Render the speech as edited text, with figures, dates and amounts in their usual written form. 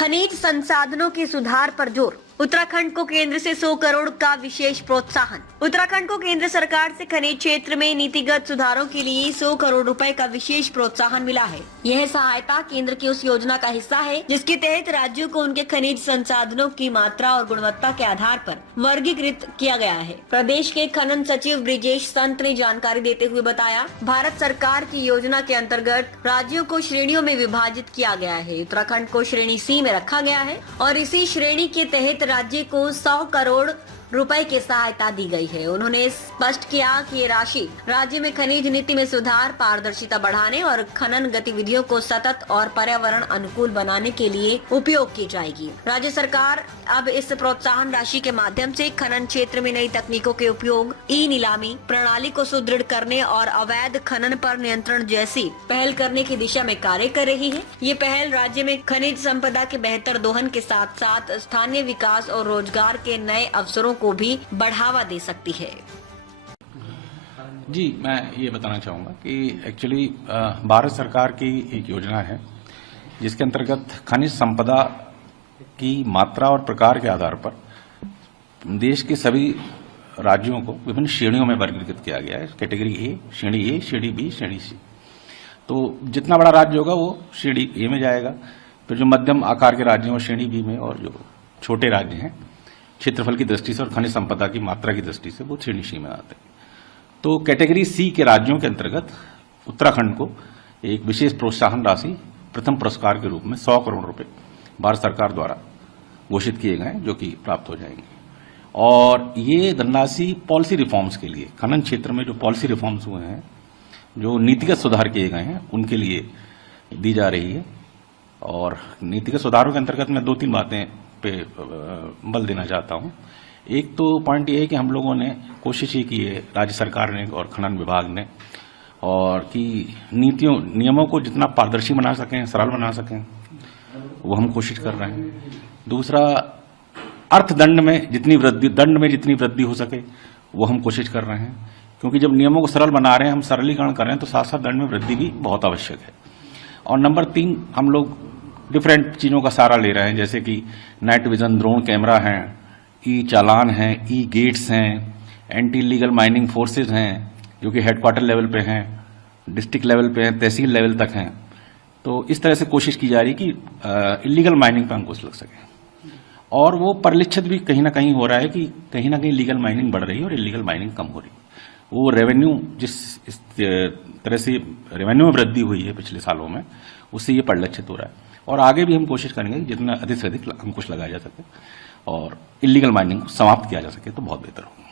खनिज संसाधनों के सुधार पर जोर। उत्तराखंड को केंद्र से 100 करोड़ का विशेष प्रोत्साहन। उत्तराखंड को केंद्र सरकार से खनिज क्षेत्र में नीतिगत सुधारों के लिए 100 करोड़ रुपए का विशेष प्रोत्साहन मिला है। यह सहायता केंद्र की उस योजना का हिस्सा है जिसके तहत राज्यों को उनके खनिज संसाधनों की मात्रा और गुणवत्ता के आधार पर वर्गीकृत किया गया है। प्रदेश के खनन सचिव ब्रिजेश संत ने जानकारी देते हुए बताया, भारत सरकार की योजना के अंतर्गत राज्यों को श्रेणियों में विभाजित किया गया है। उत्तराखंड को श्रेणी सी में रखा गया है और इसी श्रेणी के तहत राज्य को 100 करोड़ रुपए की सहायता दी गई है। उन्होंने स्पष्ट किया कि ये राशि राज्य में खनिज नीति में सुधार, पारदर्शिता बढ़ाने और खनन गतिविधियों को सतत और पर्यावरण अनुकूल बनाने के लिए उपयोग की जाएगी। राज्य सरकार अब इस प्रोत्साहन राशि के माध्यम से खनन क्षेत्र में नई तकनीकों के उपयोग, ई नीलामी प्रणाली को सुदृढ़ करने और अवैध खनन पर नियंत्रण जैसी पहल करने की दिशा में कार्य कर रही है। ये पहल राज्य में खनिज संपदा के बेहतर दोहन के साथ साथ स्थानीय विकास और रोजगार के नए अवसरों को भी बढ़ावा दे सकती है। जी, मैं ये बताना चाहूँगा कि एक्चुअली भारत सरकार की एक योजना है जिसके अंतर्गत खनिज संपदा की मात्रा और प्रकार के आधार पर देश के सभी राज्यों को विभिन्न श्रेणियों में वर्गीकृत किया गया है। कैटेगरी ए, श्रेणी बी, श्रेणी सी। तो जितना बड़ा राज्य होगा वो श्रेणी ए में जाएगा, फिर जो मध्यम आकार के राज्य हैं वो श्रेणी बी में, और जो छोटे राज्य हैं क्षेत्रफल की दृष्टि से और खनिज संपदा की मात्रा की दृष्टि से वो श्रेणी सी में आते हैं। तो कैटेगरी सी के राज्यों के अंतर्गत उत्तराखंड को एक विशेष प्रोत्साहन राशि प्रथम पुरस्कार के रूप में 100 करोड़ रुपए भारत सरकार द्वारा घोषित किए गए हैं, जो कि प्राप्त हो जाएंगे। और ये धनराशि पॉलिसी रिफॉर्म्स के लिए, खनन क्षेत्र में जो पॉलिसी रिफॉर्म्स हुए हैं, जो नीतिगत सुधार किए गए हैं, उनके लिए दी जा रही है। और नीतिगत सुधारों के अंतर्गत मैं 2-3 बातें पे बल देना चाहता हूं। एक तो पॉइंट ये है कि हम लोगों ने कोशिश ही की है, राज्य सरकार ने और खनन विभाग ने, और कि नियमों को जितना पारदर्शी बना सकें, सरल बना सकें, वो हम कोशिश कर रहे हैं। दूसरा, अर्थदंड में जितनी वृद्धि हो सके वो हम कोशिश कर रहे हैं, क्योंकि जब नियमों को सरल बना रहे हैं, हम सरलीकरण कर रहे हैं, तो साथ साथ दंड में वृद्धि भी बहुत आवश्यक है। और नंबर 3, हम लोग डिफरेंट चीज़ों का सहारा ले रहे हैं, जैसे कि नाइट विजन ड्रोन कैमरा हैं, ई चालान हैं, ई गेट्स हैं, एंटी लीगल माइनिंग फोर्सेज हैं, जो कि हेडक्वार्टर लेवल पे हैं, डिस्ट्रिक्ट लेवल पे हैं, तहसील लेवल तक हैं। तो इस तरह से कोशिश की जा रही कि इलीगल माइनिंग पर अंकुश लग सके। और वो परिलक्षित भी कहीं ना कहीं हो रहा है कि कहीं ना कहीं लीगल माइनिंग बढ़ रही है और इलीगल माइनिंग कम हो रही है। वो रेवेन्यू, इस तरह से रेवेन्यू में वृद्धि हुई है पिछले सालों में, उससे ये परिलक्षित हो रहा है। और आगे भी हम कोशिश करेंगे जितना अधिक से अधिक अंकुश लगाया जा सके और इलीगल माइनिंग को समाप्त किया जा सके तो बहुत बेहतर होगा।